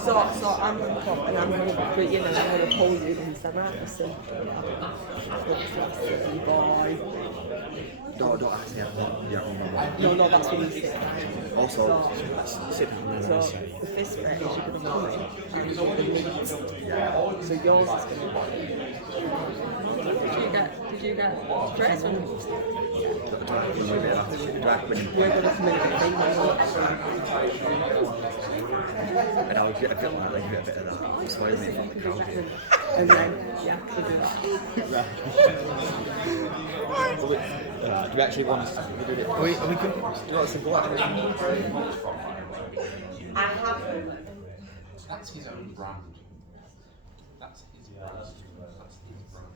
So I'm going to come and I'm going to, I'm going to pull you and say, right, listen, you boy. Don't actually have one. No, that's when you sit. Also, sit down. So the fist bit is you're going to come in and you're going to lead. So yours is going to be. Did you get stress when Do I have to you're going to come in and and I'll get a bit like a bit of that. Spoil me from the crowd here. and then, yeah, we'll do that. Do we actually want us to do it? Are we good? Do you want us to go out? I haven't. That's his own brand. That's his brand.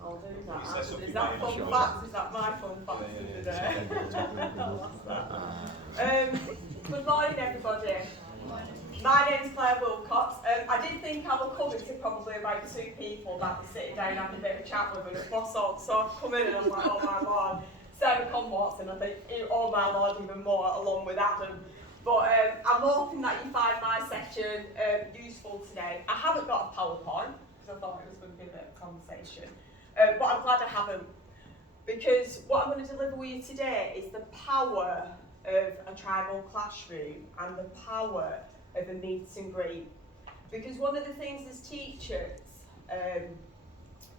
I'll do that. Is that fun facts? Is that my fun facts of the day? Good morning, everybody. My name's Clare Wilcox. I did think I would come to probably about 2 people that were sitting down having a bit of a chat with me and boss on. So I've come in and I'm like, oh my lord. Sarah Conwatts, and I think, oh my lord, even more, along with Adam. But I'm hoping that you find my session useful today. I haven't got a PowerPoint, because I thought it was going to be a bit of a conversation. But I'm glad I haven't, because what I'm going to deliver with you today is the power of a tribal classroom and the power of a meet and greet. Because one of the things as teachers,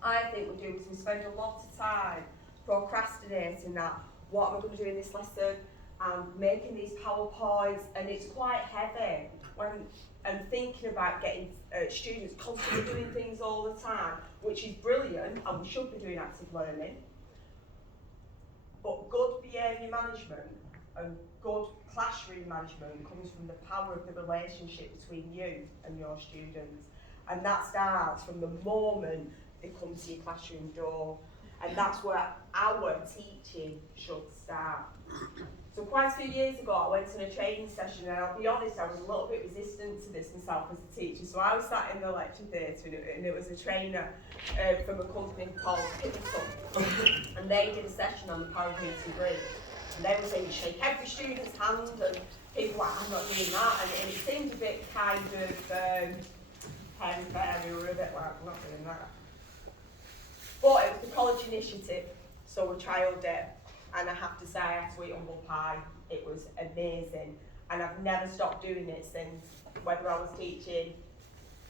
I think we do is we spend a lot of time procrastinating that, what am I going to do in this lesson, and making these PowerPoints, and it's quite heavy and thinking about getting students constantly doing things all the time, which is brilliant, and we should be doing active learning. But good behaviour management and good classroom management comes from the power of the relationship between you and your students. And that starts from the moment they come to your classroom door. And that's where our teaching should start. So quite a few years ago, I went on a training session, and I'll be honest, I was a little bit resistant to this myself as a teacher. So I was sat in the lecture theatre, and it was a trainer from a company called Pivotal, and they did a session on the power of meet and greet. And they were saying, shake every student's hand, and people were like, I'm not doing that, and it seemed a bit kind of we were a bit like, I'm not doing that. But it was the college initiative, so we trialled it, and I have to say, I had to eat humble pie. It was amazing, and I've never stopped doing it since, whether I was teaching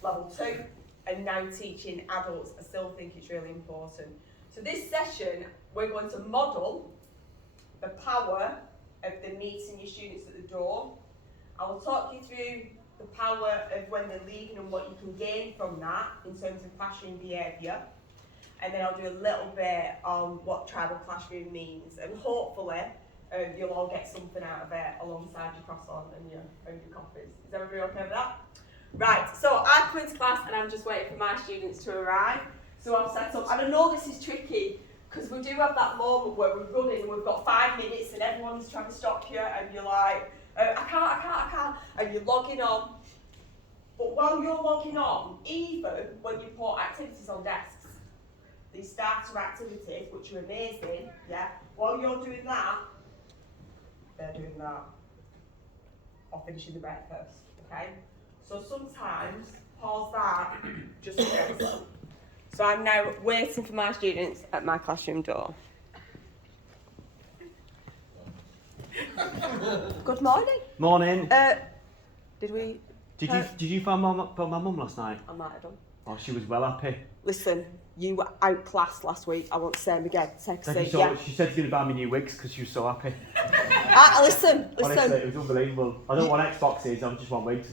level 2 and now teaching adults. I still think it's really important. So this session, we're going to model the power of the meeting your students at the door. I will talk you through the power of when they're leaving and what you can gain from that in terms of classroom behaviour. And then I'll do a little bit on what tribal classroom means, and hopefully you'll all get something out of it alongside your croissant and your coffees. Is everybody okay with that? Right, so I come into class and I'm just waiting for my students to arrive. So I've set up, and I know this is tricky, because we do have that moment where we're running and we've got 5 minutes and everyone's trying to stop you and you're like, I can't, and you're logging on. But while you're logging on, even when you put activities on desks, these starter activities, which are amazing, yeah, while you're doing that, they're doing that, or finishing the breakfast, okay? So sometimes, pause that, just pause. So I'm now waiting for my students at my classroom door. Good morning. Morning. Did you find my mum last night? I might have done. Oh, she was well happy. Listen, you were outclassed last week. I won't say them again. Take a seat. So, she said she's going to buy me new wigs because she was so happy. Listen. Honestly, it was unbelievable. I don't want Xboxes, I just want wigs.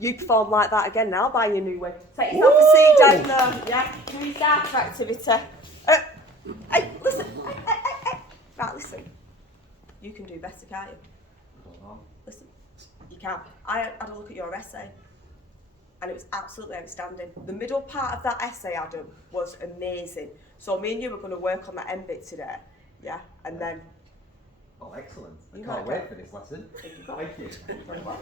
You perform like that again now, I'll buy you a new wig. Take yourself a seat down there, yeah? Do your starter activity. Hey, listen. Hey. Right, listen. You can do better, can't you? I don't know. Listen, you can. I had a look at your essay, and it was absolutely outstanding. The middle part of that essay, Adam, was amazing. So me and you are going to work on that end bit today, yeah? And then... Oh, excellent. I can't wait for this lesson. Thank you. Very well.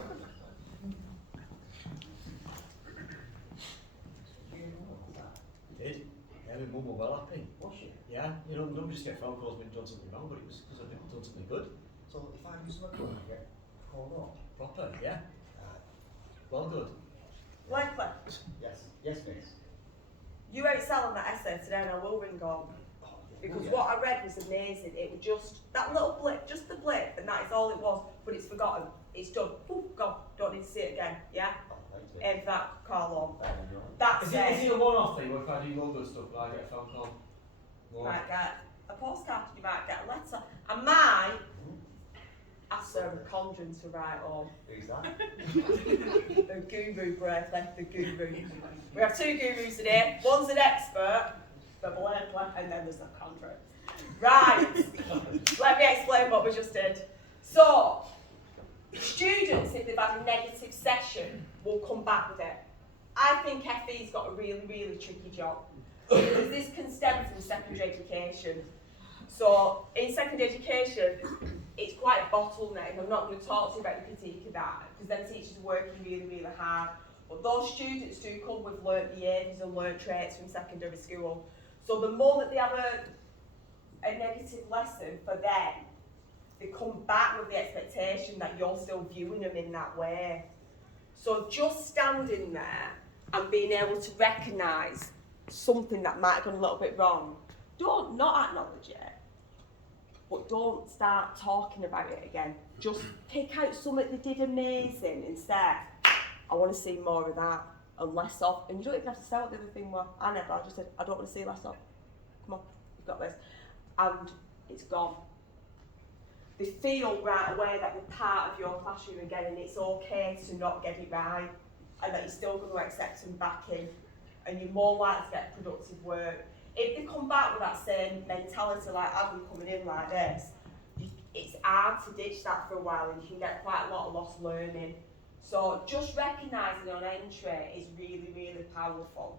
Did? Yeah. Yeah, my mum were well happy. Was she? Yeah, you know, don't just get phone calls when you've done something wrong, but it was because I've done something good. So if I do something good, I get called up. Proper, yeah. Right. Well good. Likely. Yes. Yes, miss. You excel on that essay today and I will ring on. Because yeah. what I read was amazing. It was just that little blip, just the blip, and that is all it was. But it's forgotten. It's done. Poof, gone. Don't need to see it again. Yeah. Oh, thank you. And that call on. That one, right. That's Is it a one-off thing, or if I do more good stuff, will I get a phone call? You might get a postcard. You might get a letter. I might ask Sarah Condren to write on. Who's that? The guru, Bradley, the guru. We have two gurus today. One's an expert, the Bradley, and then there's the contract. Right, let me explain what we just did. So, students, if they've had a negative session, will come back with it. I think FE's got a really, really tricky job. Because this can stem from secondary education. So, in secondary education, it's quite a bottleneck. I'm not going to talk to you about the critique of that, because then teachers are working really, really hard. But those students do come with learnt behaviours and learnt traits from secondary school. So the moment they have a negative lesson for them, they come back with the expectation that you're still viewing them in that way. So just standing there and being able to recognise something that might have gone a little bit wrong, don't not acknowledge it, but don't start talking about it again. Just pick out something they did amazing and say, I want to see more of that and less of. And you don't even have to say what the other thing was. I just said, I don't want to see less of. Come on, you've got this. And it's gone. They feel right away that they're part of your classroom again, and it's okay to not get it right, and that you're still going to accept them back in, and you're more likely to get productive work. If they come back with that same mentality, like Adam coming in like this, it's hard to ditch that for a while, and you can get quite a lot of lost learning. So just recognising on entry is really, really powerful.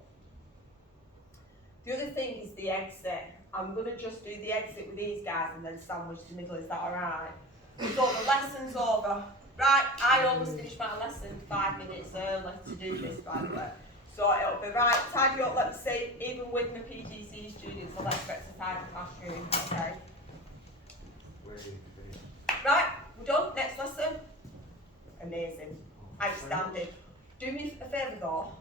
The other thing is the exit. I'm going to just do the exit with these guys and then sandwich the middle. Is that alright? So the lesson's over. Right, I always finish my lesson 5 minutes early to do this, by the way. So it'll be right, tidy up, let's see, even with my PGC students, I'll expect to tidy the classroom, okay? Where do you finish? Right, we're done, next lesson. Amazing, outstanding. Do me a favour though,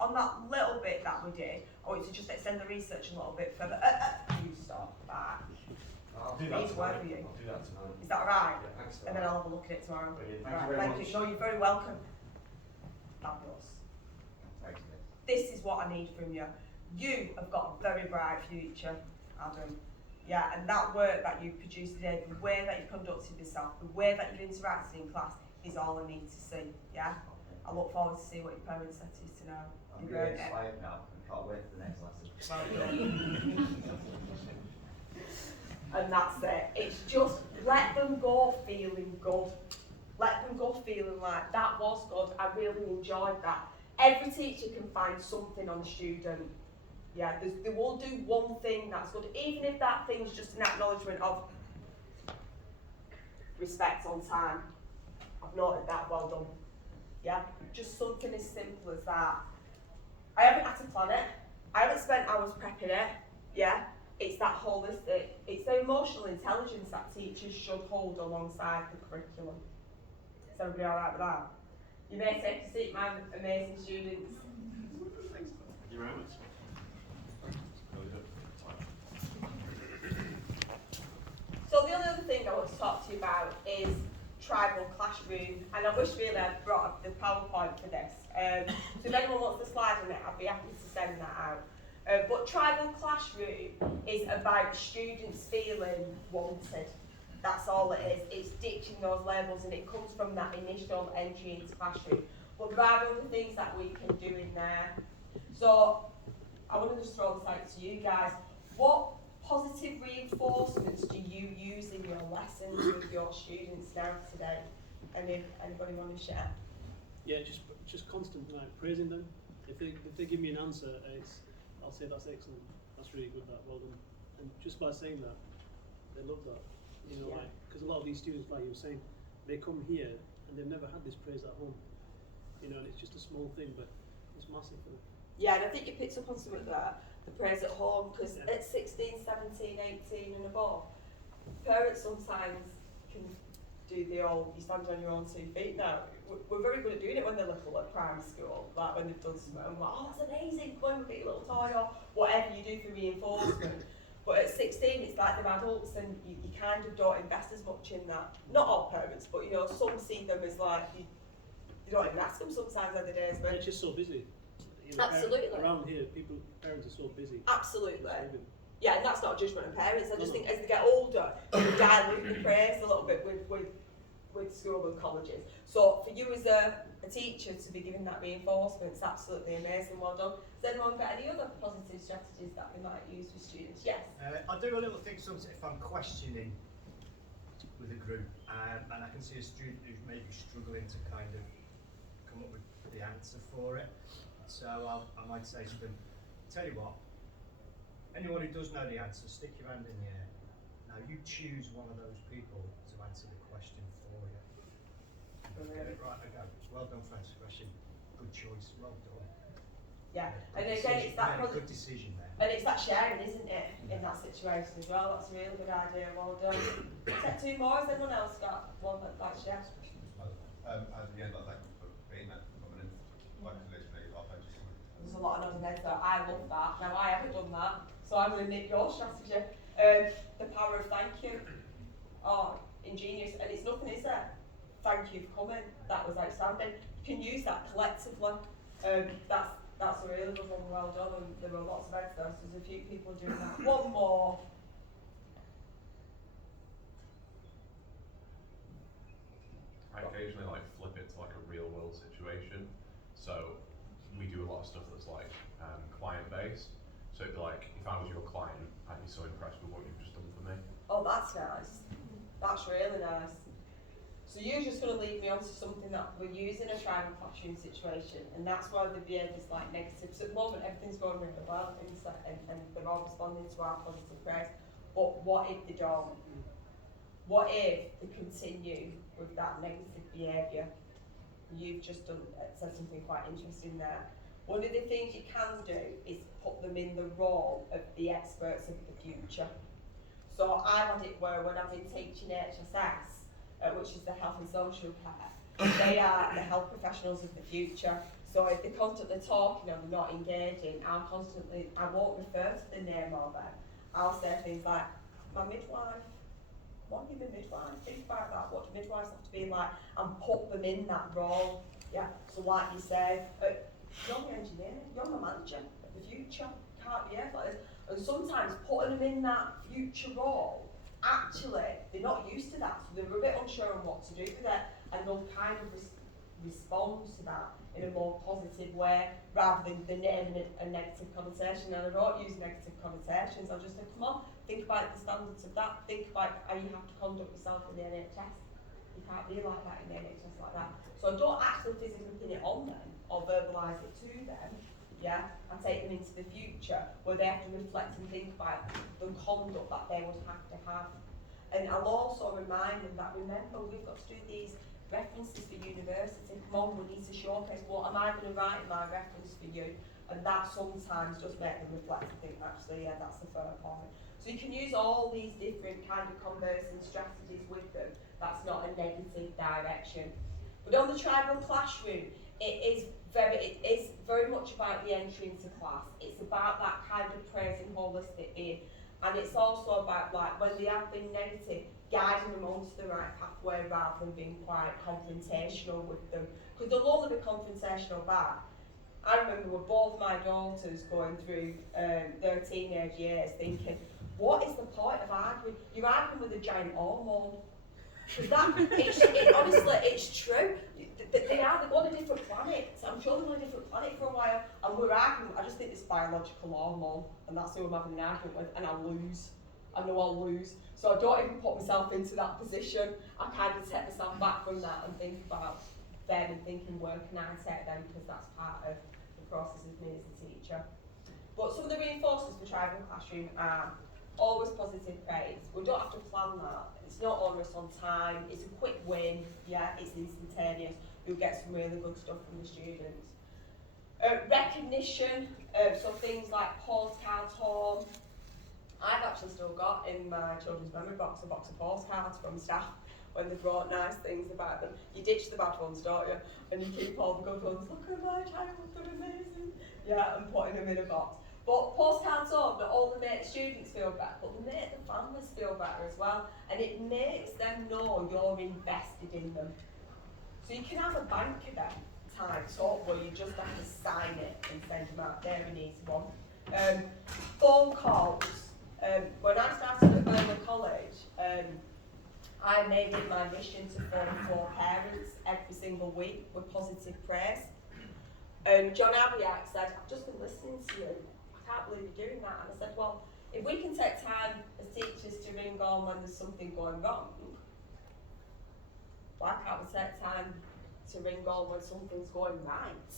on that little bit that we did, I want you to just extend the research a little bit further. You stop back. I'll do that Please, tonight. where were you? I'll do that tonight. Is that right? Yeah, thanks for And that. then I'll have a look at it tomorrow. Brilliant. Right, Thank you very much. No, you're very welcome. Fabulous. Thanks, miss. This is what I need from you. You have got a very bright future, Adam. Yeah, and that work that you produced today, the way that you conducted yourself, the way that you interacted in class is all I need to see, yeah? I look forward to see what your parents said to you to know. I'm You've really earned it. inspired now. I can't wait for the next lesson. And that's it. It's just let them go feeling good. Let them go feeling like that was good. I really enjoyed that. Every teacher can find something on a student. Yeah, they will do one thing that's good, even if that thing's just an acknowledgement of respect on time. I've noted that, well done. Yeah, just something as simple as that. I haven't had to plan it. I haven't spent hours prepping it. Yeah, it's that holistic, it's the emotional intelligence that teachers should hold alongside the curriculum. Is everybody alright with that? You may take a seat, my amazing students. Thank you very much. So the only other thing I want to talk to you about is tribal classroom, and I wish really I'd brought up the PowerPoint for this. So if anyone wants the slides on it, I'd be happy to send that out. But tribal classroom is about students feeling wanted. That's all it is. It's ditching those labels, and it comes from that initial entry into classroom. But there are other things that we can do in there. So I want to just throw this out to you guys. What positive reinforcements do you use in your lessons with your students now today? Anybody want to share? Yeah, just constant like praising them. If they give me an answer, I'll say that's excellent. That's really good. That well done. And just by saying that, they love that. You know, Yeah. like because a lot of these students, like you were saying, they come here and they've never had this praise at home. You know, and it's just a small thing, but it's massive for them. Yeah, and I think you picked up on something there. the praise at home, because Yeah. at 16, 17, 18 and above, parents sometimes can do the old, you stand on your own 2 feet now. We're very good at doing it when they're little at primary school, like when they've done something, I'm like, oh, that's amazing, go and get your little toy or whatever you do for reinforcement. But at 16, it's like they're adults and you kind of don't invest as much in that. Not all parents, but you know, some see them as like, you don't even ask them sometimes other days, They're but just so busy. You know, Absolutely. Around here, parents are so busy. absolutely. Saving. Yeah, and that's not a judgment of parents. I just No, think as they get older, you dilute the praise a little bit with school and colleges. So for you as a teacher to be giving that reinforcement, it's absolutely amazing. Well done. Has anyone got any other positive strategies that we might use with students? Yes. I do a little thing sometimes if I'm questioning with a group and I can see a student who's maybe struggling to kind of come up with the answer for it. So I might say to them, tell you what, anyone who does know the answer, stick your hand in the air. Now you choose one of those people to answer the question for you. Get it right, okay. Well done for answering the question. Good choice, well done. Yeah. Good And again, it's that good decision there. and it's that sharing, isn't it, in that situation as well. That's a really good idea. Well done. Take 2 more. Has anyone else got one that likes to share? At the end, I'd like to put being that coming in, like literally, I'll thank you so much. There's a lot of nodding heads there. I love that. Now I haven't done that, so I'm going to nick your strategy. The power of thank you. Oh, ingenious, and it's nothing, is it? Thank you for coming. That was outstanding. You can use that collectively. That's a really good one. Well done. And there were lots of heads there, so there's a few people doing that. One more. I occasionally like flip it to like a real world situation. So we do a lot of stuff that's like client based. So it'd be like, if I was your client, I'd be so impressed with what you've just done for me. Oh, that's nice. That's really nice. So you're just going to lead me on to something that we use in a tribal classroom situation, and that's where the behaviour's like negative. So at the moment, everything's going really well, and they're all responding to our positive praise. But what if they don't? What if they continue with that negative behaviour? You've just said something quite interesting there. One of the things you can do is put them in the role of the experts of the future. So I had it where when I've been teaching HSS, which is the health and social care, they are the health professionals of the future. So if they're constantly talking and they're not engaging, I won't refer to the name of them. I'll say things like, my midwife, what do the midwife? Think about that, what do midwives have to be like? And put them in that role. Yeah, so like you said, you're the engineer, you're the manager of the future, can't behave like this. And sometimes putting them in that future role, actually, they're not used to that, so they're a bit unsure on what to do with it, and they'll kind of respond to that in a more positive way, rather than a negative connotation. And I don't use negative connotations, I'll just say, come on, think about the standards of that, think about how you have to conduct yourself in the NHS. You can't be like that in the NHS like that. So I don't actually physically pin it on them, or verbalise it to them, yeah, and take them into the future where they have to reflect and think about the conduct that they would have to have. And I'll also remind them that, remember, we've got to do these references for university. Come on, we need to showcase what am I going to write in my reference for you, and that sometimes does make them reflect and think, actually, yeah, that's the fair point. So you can use all these different kind of conversing strategies with them. That's not a negative direction. But on the tribal classroom, it is very much about the entry into class. It's about that kind of praising holistic being. And it's also about, like, when they have been negative, guiding them onto the right pathway rather than being quite confrontational with them. Because they'll only be confrontational back. I remember with both my daughters going through their teenage years thinking, what is the point of arguing? You're arguing with a giant hormone. Honestly, it's true. They're on a different planet. I'm sure they're on a different planet for a while, and we're arguing. I just think this biological hormone, and that's who I'm having an argument with, and I'll lose. I know I'll lose. So I don't even put myself into that position. I kind of take myself back from that and think about them and thinking, where can I take them, because that's part of the process of me as a teacher. But some of the reinforcers for tribal classroom are always positive praise. We don't have to plan that. It's not onerous on time. It's a quick win. Yeah, it's instantaneous. You'll get some really good stuff from the students. Recognition, so things like postcards home. I've actually still got in my children's memory box a box of postcards from staff when they've wrote nice things about them. You ditch the bad ones, don't you? And you keep all the good ones. Look at my child, they're amazing. Yeah, and putting them in a box. But postcards home, not only make students feel better, but they make the families feel better as well. And it makes them know you're invested in them. So you can have a bank of them typed up where you just have to sign it and send them out. There an easy one. Phone calls. When I started at Burnley College, I made it my mission to phone 4 parents every single week with positive praise. John Abiak said, I've just been listening to you. I can't believe you're doing that. And I said, well, if we can take time as teachers to ring on when there's something going wrong, why can't we take time to ring on when something's going right?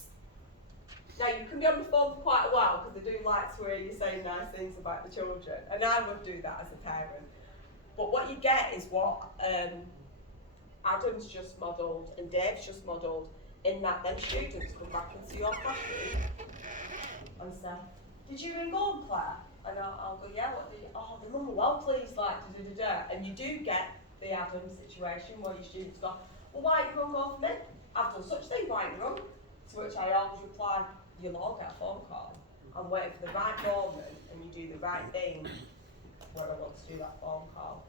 Now, you can be on the phone for quite a while because they do like to hear you saying nice things about the children, and I would do that as a parent. But what you get is what Adam's just modelled and Dave's just modelled, in that then students come back into your classroom and say, did you ring on, Claire? And I'll go, yeah, what did you, oh, the mum were well pleased, like, da-da-da-da. And you do get the Adam situation where your students go, well, why ain't you rung on for me? I've done such thing, why ain't you rung? To which I always reply, you'll all get a phone call. I'm waiting for the right moment and you do the right thing where I want to do that phone call.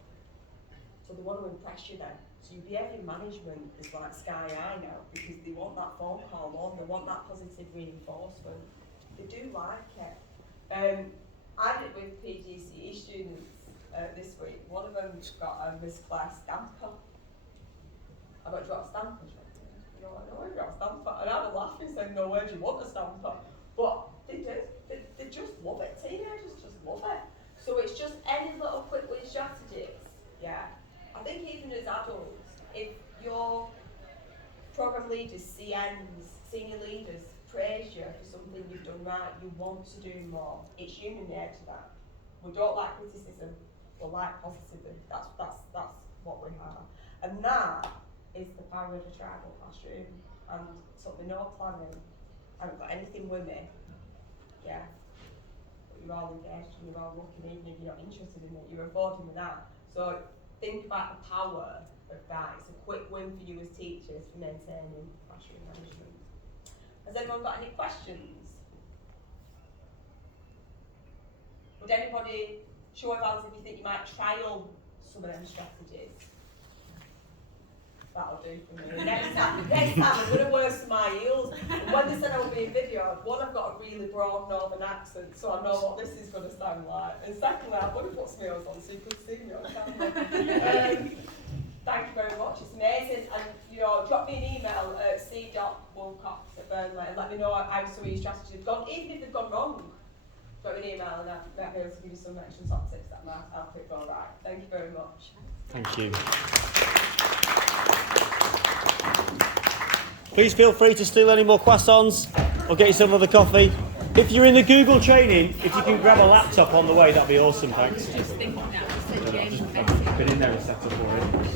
So they want to impress you then. So your behaviour management is like sky high now because they want that phone call on, they want that positive reinforcement. They do like it. I did it with PGCE students this week. One of them got a Miss Clare stamper. I got, do you want a stamper? You know, I know you got a stamper. And I was laughing saying, no, where do you want a stamper? But they do. They just love it. Teenagers just love it. So it's just any little quick win strategies. Yeah. I think even as adults, if your programme leaders, CNs, senior leaders, praise you for something you've done right, you want to do more. It's human nature that. We don't like criticism, we like positivity. That's what we have. And that is the power of a tribal classroom. And something no planning. I haven't got anything with me. Yeah. But you're all engaged and you're all looking, even if you're not interested in it, you're affording with that. So think about the power of that. It's a quick win for you as teachers for maintaining classroom management. Has anyone got any questions? Would anybody show of hands if you think you might trial some of them strategies? That'll do for me. Next time I'm going to wear my heels. And when they said I would be in video, one, I've got a really broad northern accent, so I know what this is going to sound like. And secondly, I'm going to put some heels on so you can see me on camera. Thank you very much, it's amazing. And drop me an email at c.wilcox@Burnley and let me know how some of your strategies have gone, even if they've gone wrong. Drop me an email and I'll be able to give you some extra top tips that might help it go right. Thank you very much. Thank you. Please feel free to steal any more croissants or get yourself another coffee. If you're in the Google training, if you can grab a laptop on the way, that'd be awesome, thanks. Just thinking that, I've been in there and set up already.